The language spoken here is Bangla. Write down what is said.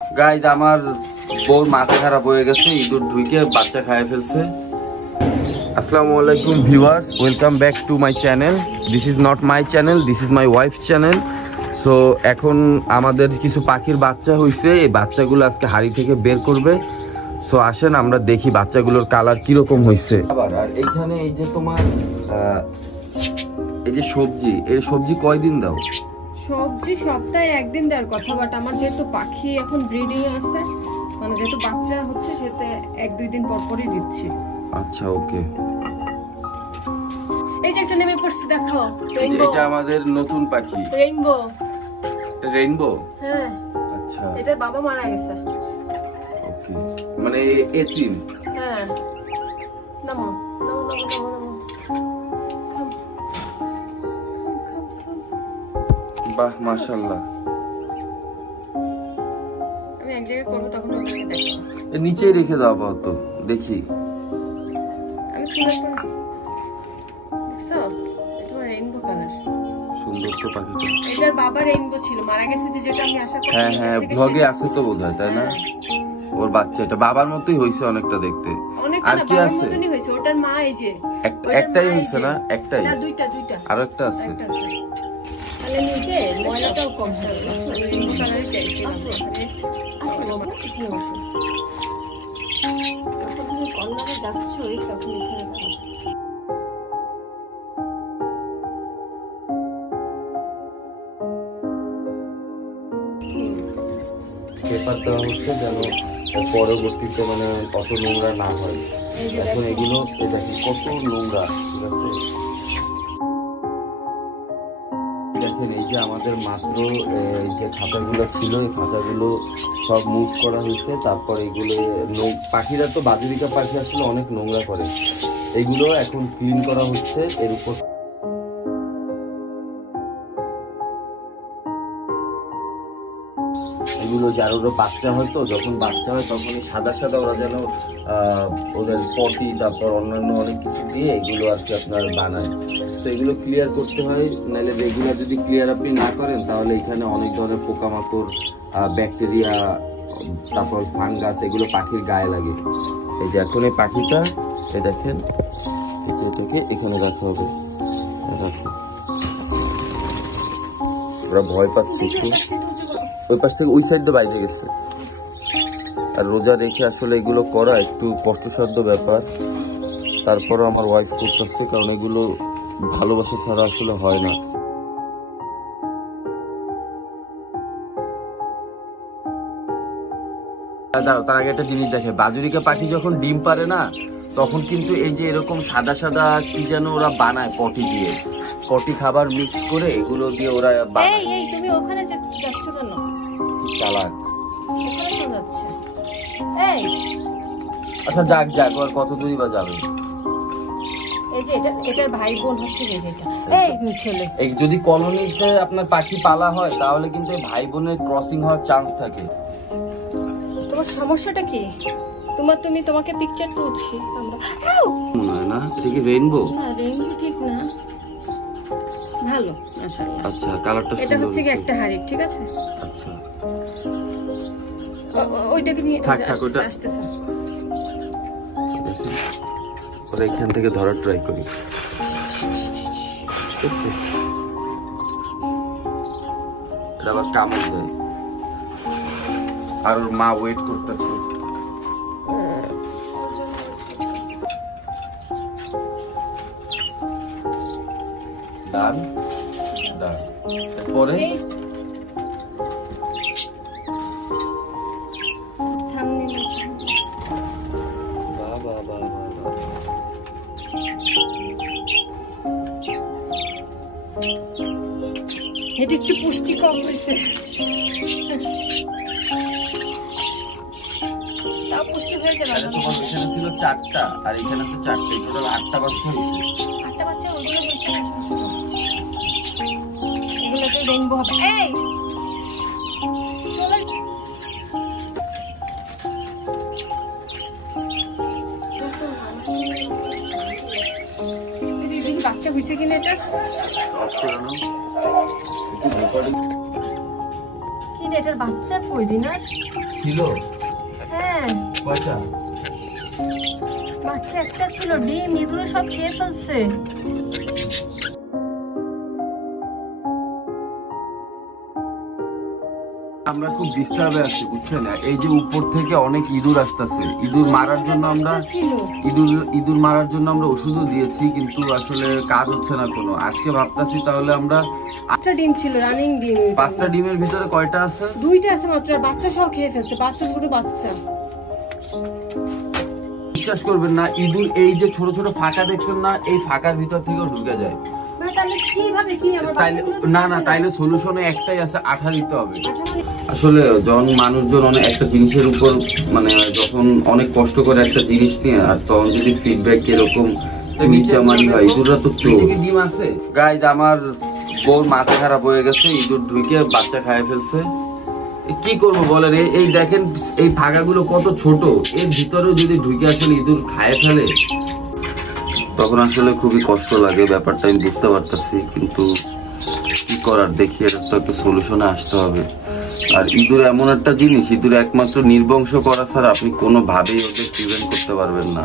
গাইজ আমার বউর মাথা খারাপ হয়ে গেছে, ইঁদুর ঢুকে বাচ্চা খায় ফেলছে। আসসালামু আলাইকুম viewers, welcome back to my channel. This is not my channel, this is my wife channel. So এখন আমাদের কিছু পাখির বাচ্চা হয়েছে, এই বাচ্চাগুলো আজকে হাড়ি থেকে বের করবে। সো আসেন আমরা দেখি বাচ্চাগুলোর কালার কিরকম হয়েছে। আবার আর এইখানে এই যে তোমার এই যে সবজি, এই সবজি কয়দিন দাও? সবজি সপ্তাহে একদিন দেওয়ার কথা, বাট আমার যেহেতু পাখি এখন ব্রিডিং আছে, মানে যেহেতু বাচ্চা হচ্ছে, সেটা 1-2 দিন পর পরই দিচ্ছি। আচ্ছা ওকে। এই যে একটা নেমে পড়ছে, দেখো এটা আমাদের নতুন পাখি রেইনবো। রেইনবো? হ্যাঁ। আচ্ছা, এটার বাবা মারা গেছে। ওকে, মানে এতিম। হ্যাঁ, নামো নামো নামো নামো। বাহ মাশাআল্লাহ। আমি এক জায়গায় করব, তখন ওকে দেখো। নিচেই রেখে দাও আপাতত, দেখি। আমি খুলে পড়ি। দেখছো, এটা রেইনবো কালার। সুন্দর তো পাখিটা। এটার বাবা রেইনবো ছিল, মারা গেছে, যেটা আমি আশা করছি। হ্যাঁ হ্যাঁ, ব্লগে আছে তো বোধহয়, তাই না? ওর বাচ্চা এটা বাবার মতোই হইছে অনেকটা দেখতে। আর কি আছে? ওটার মা এই যে একটাই হইছে না? একটাই না, দুইটা। আর একটা আছে। তাহলে নিচে ময়লাটাও কম ছিল, রেইনবো কালারে চাইছিলাম। আসলে যখন তুমি কর্নারে যাচ্ছো, তখন এখানে পেপার দেওয়া হচ্ছে যেন পরবর্তীতে মানে কত নোংরা না হয়। এখন এগুলো দেখি কত নোংরা, ঠিক আছে? দেখেন এই যে আমাদের মাত্র এই যে খাঁচাগুলো ছিল, এই খাঁচাগুলো সব মুভ করা হয়েছে। তারপর এগুলো পাখিরা তো বাজরিকা পাখি আসলে অনেক নোংরা করে, এগুলো এখন ক্লিন করা হচ্ছে। এর উপর এগুলো যার ওরা বাচ্চা হয়, তো যখন বাচ্চা হয় তখন সাদা সাদা ওরা যেন ওদের পটি, তারপর অন্যান্য অনেক কিছু দিয়ে এগুলো আর কি আপনার বানায়। তো এগুলো ক্লিয়ার করতে হয়, নাহলে রেগুলার যদি ক্লিয়ার আপনি না করেন তাহলে এখানে অনেক ধরনের পোকামাকড়, ব্যাকটেরিয়া, তারপর ফাঙ্গাস, এগুলো পাখির গায়ে লাগে। এই যে এখন এই পাখিটা, এই দেখেন, এটাকে এখানে রাখা হবে। রাখো, ওরা ভয় পাচ্ছে একটু, ওই পাশ থেকে ওই সাইডে বাইরে গেছে। আর রোজা রেখে আসলে এগুলো করা একটু কষ্টসাধ্য ব্যাপার, তারপরও আমার ওয়াইফ করতেছে, কারণ এগুলো ভালোবাসা ছাড়া আসলে হয় না। দাঁড়াও, তার আগে একটা জিনিস দেখে, বাজুরিকা পাখি যখন ডিম পারে না, তখন কিন্তু এই যে এরকম সাদা সাদা কি যেন ওরা বানায় পটি দিয়ে, পটি খাবার মিক্স করে এগুলো দিয়ে ওরা বানায়। এই তুমি ওখানে যাচ্ছ কেন? চালাক। ওখানে তো যাচ্ছে। এই আচ্ছা যাক যাক, আর কত দূরই বা যাবে? এই যে এটার ভাই বোন হচ্ছে যেটা। এই ছেলে, এই যদি কলোনিতে আপনার পাখি পালা হয় তাহলে কিন্তু ভাই বোনের ক্রসিং হওয়ার চান্স থাকে। তোমার সমস্যাটা কি? তোমাকে পিকচার তুলছি আমরা। মনে হয় না এটা কি রেইনবো? না, রেইনবো ঠিক না। ভালো মাশাআল্লাহ। আচ্ছা, কালারটা সুন্দর। এটা হচ্ছে কি একটা হাড়ি, ঠিক আছে? আচ্ছা, ওইটাকে নিয়ে থাক ওটা আসতেছে। ওরা এখান থেকে ধরার ট্রাই করি। এটা আবার কামড় দেয়, আর ওর মা ওয়েট করতেছে। ডান ডান, এরপরে এটা একটু পুষ্টি কম হয়েছে, তাও পুষ্টি হয়ে যাবে। তোমার এখানে ছিল 4টা আর এখানে আছে 4টে, টোটাল 8টা বাচ্চা হয়েছে। 8টা বাচ্চা ওগুলো হয়েছে না, এগুলোতে রেইনবো হবে। এই চলে বাচ্চা হয়েছে কিনা এটা কি এটার বাচ্চা কই দিন আর ছিল? হ্যাঁ কয়টা? বাচ্চা একটা ছিল, ডিম ইঁদুরে সব খেয়ে ফেলছে। আমরা খুব ডিস্টার্বে আছি বুঝছেন, এই যে উপর থেকে অনেক ইঁদুর আসতেছে, ইঁদুর মারার জন্য আমরা ইঁদুর মারার জন্য আমরা ওষুধও দিয়েছি, কিন্তু আসলে কাজ হচ্ছে না কোনো। আজকে ভাবতেছি তাহলে আমরা 5টা ডিম ছিল, রানিং ডিম। 5টা ডিমের ভিতরে কয়টা আছে? 2টা আছে মাত্র, আর বাচ্চা সহ খেয়ে ফেলছে, বাচ্চা ছোট বাচ্চা। বিশ্বাস করবেন না, ইঁদুর এই যে ছোট ছোট ফাঁকা দেখছেন না, এই ফাঁকার ভিতর থেকেও ঢুকে যায়। তাইলে সলিউশনে একটাই আছে, আঠা দিতে হবে। আসলে যখন মানুষজন অনেক একটা জিনিসের উপর মানে যখন অনেক কষ্ট করে একটা জিনিস নিয়ে, আর তখন যদি ফিডব্যাক এরকম নিচামারি হয়, ইঁদুররা তো চোর। ডিম আছে গাইজ, আমার বউর মাথা খারাপ হয়ে গেছে, ইঁদুর ঢুকে বাচ্চা খায় ফেলছে। কি করবো বলেন, এই দেখেন এই ফাঁকাগুলো কত ছোট, এর ভিতরেও যদি ঢুকে আসলে ইঁদুর খায় ফেলে, তখন আসলে খুবই কষ্ট লাগে। ব্যাপারটা আমি বুঝতে পারতেছি, কিন্তু কি করার, দেখি এটা তো একটা সলিউশনে আসতে হবে। আর ইঁদুর এমন একটা জিনিস, ইঁদুর একমাত্র নির্বংশ করা ছাড়া আপনি কোনোভাবেই ওদের প্রিভেন্ট করতে পারবেন না।